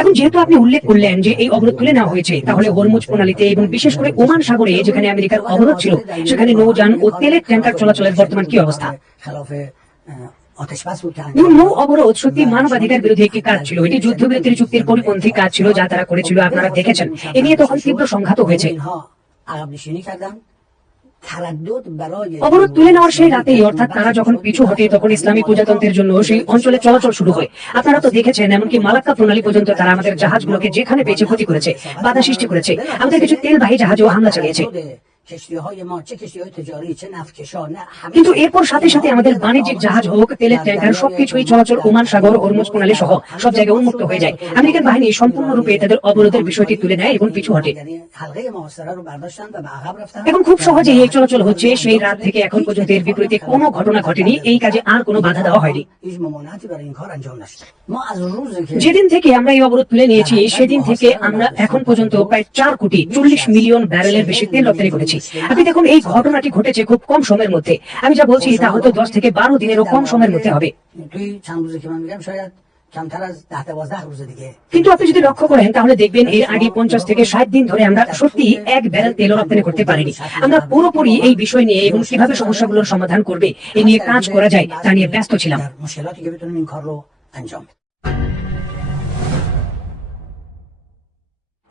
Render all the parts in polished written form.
এখন যেহেতু আপনি উল্লেখ করলেন যে এই অবরোধ তুলে নেওয়া হয়েছে, তাহলে হরমুজ প্রণালীতে এবং বিশেষ করে ওমান সাগরে যেখানে আমেরিকার অবরোধ ছিল, সেখানে নৌযান ও তেলের ট্যাঙ্কার চলাচলের বর্তমান কি অবস্থা? নৌ অবরোধ সত্যি মানবাধিকার বিরোধী একটি কাজ ছিল। এটি যুদ্ধবিরতির চুক্তির পরিপন্থী কাজ ছিল যা তারা করেছিল, আপনারা দেখেছেন। এ নিয়ে তখন তীব্র সংঘাত হয়েছে। অবরোধ তুলে নেওয়ার সেই রাতেই, অর্থাৎ তারা যখন পিছু হটে, তখন ইসলামী প্রজাতন্ত্রের জন্য সেই অঞ্চলে চলাচল শুরু হয়। আপনারা তো দেখেছেন, এমনকি মালাক্কা প্রণালী পর্যন্ত তারা আমাদের জাহাজগুলোকে যেখানে পেয়েছে ক্ষতি করেছে, বাধা সৃষ্টি করেছে। আমাদের কিছু তেলবাহী জাহাজেও হামলা চালিয়েছে। কিন্তু এরপর সাথে সাথে আমাদের বাণিজ্যিক জাহাজ হোক, তেলের ট্যাঙ্কার, সবকিছুই চলাচল ওমান সাগর, হরমুজ প্রণালী সহ সব জায়গায় উন্মুক্ত হয়ে যায়। আমেরিকান বাহিনী সম্পূর্ণরূপে তাদের অবরোধের বিষয়টি তুলে নেয় এবং পিছু হটে। এখন খুব সহজেই এই চলাচল হচ্ছে। সেই রাত থেকে এখন পর্যন্ত এর বিপরীতে কোনো ঘটনা ঘটেনি। এই কাজে আর কোনো বাধা দেওয়া হয়নি। যেদিন থেকে আমরা এই অবরোধ তুলে নিয়েছি, সেদিন থেকে আমরা এখন পর্যন্ত প্রায় 4,40,000,000 ব্যারেলের বেশি তেল রপ্তানি করেছি। আপনি দেখুন, এই ঘটনাটি ঘটেছে খুব কম সময়ের মধ্যে। আমি যা বলছি তা হয়তো 10 থেকে 12 দিনেরও কম সময়ের মধ্যে হবে। কিন্তু আপনি যদি লক্ষ্য করেন, তাহলে দেখবেন এর আগে 50 থেকে 60 দিন ধরে আমরা সত্যি 1 ব্যারেল তেল রপ্তানি করতে পারিনি। আমরা পুরোপুরি এই বিষয় নিয়ে এবং কিভাবে সমস্যাগুলোর সমাধান করবে এ নিয়ে কাজ করা যায় তা নিয়ে ব্যস্ত ছিলাম।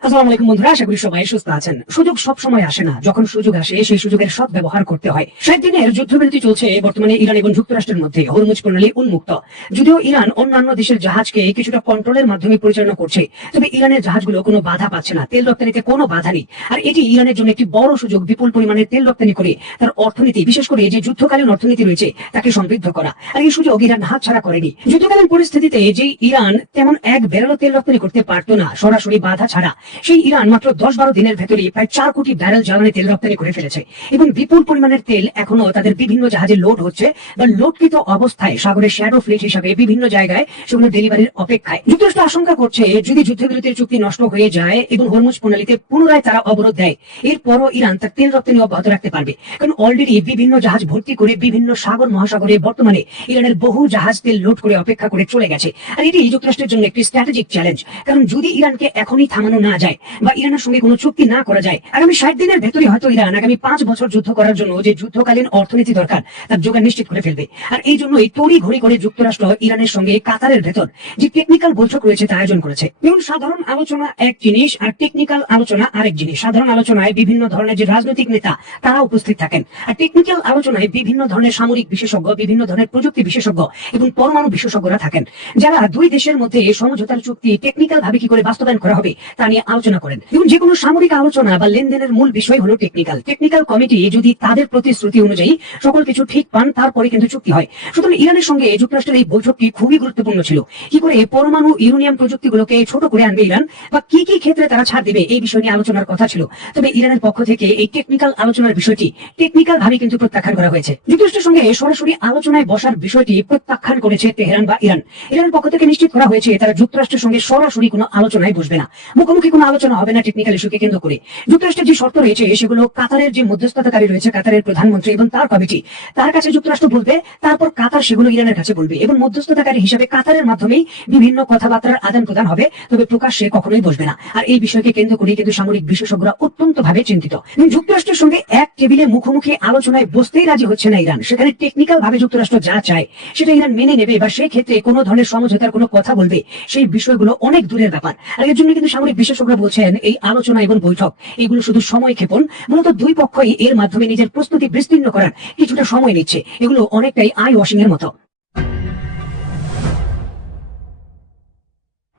আসসালামু আলাইকুম বন্ধুরা, আশা করি সবাই সুস্থ আছেন। সুযোগ সব সময় আসে না, যখন সুযোগ আসে সেই সুযোগের সৎ ব্যবহার করতে হয়। 60 দিনের যুদ্ধবিরতি চলছে বর্তমানে ইরান এবং যুক্তরাষ্ট্রের মধ্যে। হরমুজ প্রণালী উন্মুক্ত। যদিও ইরান অন্যান্য দেশের জাহাজকে কিছুটা কন্ট্রোলের মাধ্যমে পরিচালনা করছে, তবে ইরানের জাহাজগুলো কোনো বাধা পাচ্ছে না। তেল রপ্তানিতে কোনো বাধা নেই। আর এটি ইরানের জন্য একটি বড় সুযোগ, বিপুল পরিমাণে তেল রপ্তানি করে তার অর্থনীতি, বিশেষ করে যে যুদ্ধকালীন অর্থনীতি রয়েছে, তাকে সমৃদ্ধ করা। আর এই সুযোগ ইরান হাতছাড়া করেনি। যুদ্ধকালীন পরিস্থিতিতে যে ইরান তেমন 1 ব্যারেলও তেল রপ্তানি করতে পারতো না সরাসরি বাধা ছাড়া, সেই ইরান মাত্র 10-12 দিনের ভেতরে প্রায় 4 কোটি ব্যারেল জ্বালানি তেল রপ্তানি করে ফেলেছে। এবং বিপুল পরিমাণের তেল এখনো তাদের বিভিন্ন জাহাজে লোড হচ্ছে বা লোডকৃত অবস্থায় সাগরের শ্যাডো ফ্লিট হিসাবে বিভিন্ন জায়গায় সেগুলো ডেলিভারির অপেক্ষায়। যুক্তরাষ্ট্র আশঙ্কা করছে, যদি যুদ্ধবিরতির চুক্তি নষ্ট হয়ে যায় এবং হরমুজ প্রণালীতে পুনরায় তারা অবরোধ দেয়, এরপরও ইরান তার তেল রপ্তানি অব্যাহত রাখতে পারবে। কারণ অলরেডি বিভিন্ন জাহাজ ভর্তি করে বিভিন্ন সাগর মহাসাগরে বর্তমানে ইরানের বহু জাহাজ তেল লোড করে অপেক্ষা করে চলে গেছে। আর এটি যুক্তরাষ্ট্রের জন্য একটি স্ট্র্যাটেজিক চ্যালেঞ্জ। কারণ যদি ইরানকে এখনই থামানো না যায় বা ইরানের সঙ্গে কোনো চুক্তি না করা যায়, আগামী 60 দিনের ভেতরে হয়তো ইরান আগামী 5 বছর যুদ্ধ করার জন্য যে যুদ্ধকালীন অর্থনীতি দরকার তার যোগান নিশ্চিত করে ফেলবে। আর এই জন্য এই তড়ি ঘড়ি করে যুক্তরাষ্ট্র ইরানের সঙ্গে কাতারের ভেতর যে টেকনিক্যাল বৈঠক রয়েছে তা আয়োজন করেছে। যেমন সাধারণ আলোচনা এক জিনিস আর টেকনিক্যাল আলোচনা আরেক জিনিস। সাধারণ আলোচনায় বিভিন্ন ধরনের যে রাজনৈতিক নেতা তারা উপস্থিত থাকেন, আর টেকনিক্যাল আলোচনায় বিভিন্ন ধরনের সামরিক বিশেষজ্ঞ, বিভিন্ন ধরনের প্রযুক্তি বিশেষজ্ঞ এবং পরমাণু বিশেষজ্ঞরা থাকেন, যারা দুই দেশের মধ্যে সমঝোতার চুক্তি টেকনিক্যাল ভাবে কি করে বাস্তবায়ন করা হবে তা নিয়ে আলোচনা করেন। এবং যে কোনো সামরিক আলোচনা বা লেনদেনের মূল বিষয় হলো টেকনিক্যাল কমিটি যদি তাদের প্রতিশ্রুতি অনুযায়ী সকল কিছু ঠিক পান, তারপরে কিন্তু চুক্তি হয়। সুতরাং ইরানের সঙ্গে যুক্তরাষ্ট্রের এই বৈঠকটি খুবই গুরুত্বপূর্ণ ছিল। কি করে পরমাণু ইউরেনিয়াম প্রযুক্তিগুলোকে ছোট করে আনবে ইরান, বা কি কি ক্ষেত্রে তারা ছাড় দিবে, এই বিষয় নিয়ে আলোচনার কথা ছিল। তবে ইরানের পক্ষ থেকে এই টেকনিক্যাল আলোচনার বিষয়টি টেকনিক্যাল ভাবে কিন্তু প্রত্যাখ্যান করা হয়েছে। যুক্তরাষ্ট্রের সঙ্গে সরাসরি আলোচনায় বসার বিষয়টি প্রত্যাখ্যান করেছে তেহরান বা ইরান। ইরানের পক্ষ থেকে নিশ্চিত করা হয়েছে তারা যুক্তরাষ্ট্রের সঙ্গে সরাসরি কোনো আলোচনায় বসবে না, মুখোমুখি কোনো আলোচনা হবে না টেকনিক্যাল ইস্যুকে কেন্দ্র করে। যুক্তরাষ্ট্রের যে শর্ত রয়েছে সেগুলো কাতারের যে মধ্যস্থতাকারী রয়েছে, কাতারের প্রধানমন্ত্রী এবং তার কমিটি, তার কাছে যুক্তরাষ্ট্র বলবে, তারপর কাতার সেগুলো ইরানের কাছে বলবে এবং মধ্যস্থতাকারী হিসেবে কাতারের মাধ্যমেই বিভিন্ন কথাবার্তার আদান প্রদান হবে, তবে প্রকাশ্যে কখনোই বসবে না। আর এই বিষয়কে কেন্দ্র করে কিন্তু সামরিক বিশেষজ্ঞরা অত্যন্ত ভাবে চিন্তিত। যুক্তরাষ্ট্রের সঙ্গে এক টেবিলে মুখোমুখি আলোচনায় বসতেই রাজি হচ্ছে না ইরান। সেখানে টেকনিক্যাল ভাবে যুক্তরাষ্ট্র যা চায় সেটা ইরান মেনে নেবে বা সেই ক্ষেত্রে কোনো ধরনের সমঝোতার কোনো কথা বলবে, সেই বিষয়গুলো অনেক দূরের ব্যাপার। আর এর জন্য কিন্তু সামরিক বিশেষজ্ঞরা বলছেন এই আলোচনা এবং বৈঠক এগুলো শুধু সময় ক্ষেপণ। মূলত দুই পক্ষই এর মাধ্যমে নিজের প্রস্তুতি বিস্তীর্ণ করার কিছুটা সময় নিচ্ছে। এগুলো অনেকটাই আই ওয়াশিং এর মতো।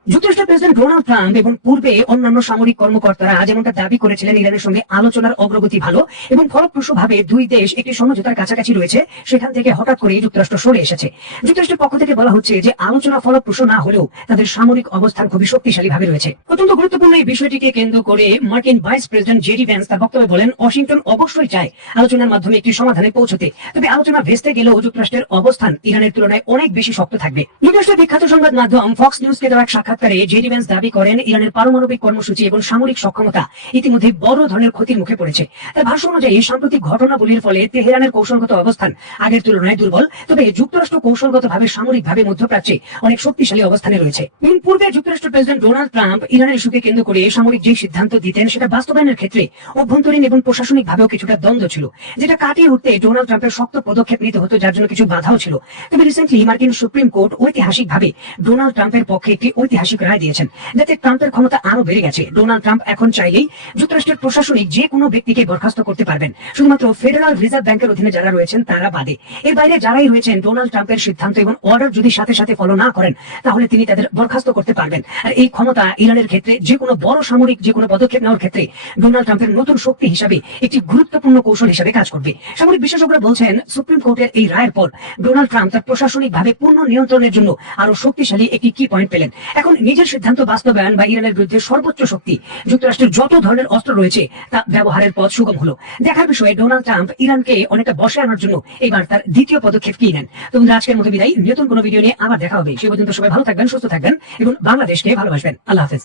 যুক্তরাষ্ট্রের প্রেসিডেন্ট ডোনাল্ড ট্রাম্প এবং পূর্বে অন্যান্য সামরিক কর্মকর্তারা যেমনটা দাবি করেছিলেন ইরানের সঙ্গে আলোচনার অগ্রগতি ভালো এবং ফলপ্রসূভাবে দুই দেশ একটি সমঝোতার কাছাকাছি রয়েছে, সেখান থেকে হঠাৎ করে যুক্তরাষ্ট্র সরে এসেছে। যুক্তরাষ্ট্রের পক্ষ থেকে বলা হচ্ছে যে আলোচনা ফলপ্রসূ না হলেও তাদের সামরিক অবস্থান খুবই শক্তিশালী ভাবে রয়েছে। অত্যন্ত গুরুত্বপূর্ণ এই বিষয়টিকে কেন্দ্র করে মার্কিন ভাইস প্রেসিডেন্ট জেডি ভ্যান্স তার বক্তব্যে বলেন, ওয়াশিংটন অবশ্যই চায় আলোচনার মাধ্যমে একটি সমাধানে পৌঁছতে, তবে আলোচনা ভেস্তে গেলেও যুক্তরাষ্ট্রের অবস্থান ইরানের তুলনায় অনেক বেশি শক্ত থাকবে। যুক্তরাষ্ট্রের বিখ্যাত সংবাদ মাধ্যম ফক্স নিউজকে দেওয়া এক সাক্ষাৎকারে সাক্ষাৎকারে জেডি ভ্যান্স দাবি করেন ইরানের পারমাণবিক কর্মসূচি এবং সামরিক সক্ষমতা ইতিমধ্যে বড় ধরনের ক্ষতির মুখে পড়েছে। তার ভাষ্য অনুযায়ী সাম্প্রতিক ঘটনাবলীর ফলে তেহরানের কৌশলগত অবস্থান আগের তুলনায় দুর্বল, তবে যুক্তরাষ্ট্র কৌশলগতভাবে সামরিকভাবে মধ্যপ্রাচ্যে অনেক শক্তিশালী অবস্থানে রয়েছে। এবং পূর্বে যুক্তরাষ্ট্রের প্রেসিডেন্ট ডোনাল্ড ট্রাম্প ইরানের ইস্যুকে কেন্দ্র করে সামরিক যে সিদ্ধান্ত দিতেন সেটা বাস্তবায়নের ক্ষেত্রে অভ্যন্তরীণ এবং প্রশাসনিক ভাবেও কিছুটা দ্বন্দ্ব ছিল, যেটা কাটিয়ে উঠতে ডোনাল্ড ট্রাম্পের শক্ত পদক্ষেপ নিতে হতো, যার জন্য কিছু বাধাও ছিল। তবে রিসেন্টলি মার্কিন সুপ্রিম কোর্ট ঐতিহাসিকভাবে ডোনাল্ড ট্রাম্পের পক্ষে একটি ঐতিহাসিক রায় দিয়েছেন, যাতে ট্রাম্পের ক্ষমতা আরো বেড়ে গেছে। ডোনাল্ড ট্রাম্প এখন চাইলেই যুক্তরাষ্ট্রের প্রশাসনিক যে কোনো ব্যক্তিকে বরখাস্ত করতে পারবেন, শুধুমাত্র ফেডারেল রিজার্ভ ব্যাংকের অধীনে যারা রয়েছেন তারা বাদে। এর বাইরে যারাই রয়েছেন ডোনাল্ড ট্রাম্পের সিদ্ধান্ত এবং অর্ডার যদি সাথে সাথে ফলো না করেন, তাহলে তিনি তাদের বরখাস্ত করতে পারবেন। আর এই ক্ষমতা ইরানের ক্ষেত্রে যে কোনো বড় সামরিক যে কোনো পদক্ষেপ নেওয়ার ক্ষেত্রে ডোনাল্ড ট্রাম্পের নতুন শক্তি হিসাবে একটি গুরুত্বপূর্ণ কৌশল হিসাবে কাজ করবে। সামরিক বিশেষজ্ঞরা বলছেন সুপ্রিম কোর্টের এই রায়ের পর ডোনাল্ড ট্রাম্প তার প্রশাসনিক ভাবে পূর্ণ নিয়ন্ত্রণের জন্য আরো শক্তিশালী একটি কি পয়েন্ট পেলেন। এখন নিজের সিদ্ধান্ত বাস্তবায়ন বা ইরানের বিরুদ্ধে সর্বোচ্চ শক্তি যুক্তরাষ্ট্রের যত ধরনের অস্ত্র রয়েছে তা ব্যবহারের পথ সুগম হলো। দেখার বিষয়ে ডোনাল্ড ট্রাম্প ইরানকে অনেকটা বসে আনার জন্য এবার তার দ্বিতীয় পদক্ষেপ কি নেন। তো বন্ধুরা, আজকের মতো বিদায়, নতুন কোনো ভিডিও নিয়ে আবার দেখা হবে। সে পর্যন্ত সবাই ভালো থাকবেন, সুস্থ থাকবেন এবং বাংলাদেশকে ভালোবাসবেন। আল্লাহ হাফেজ।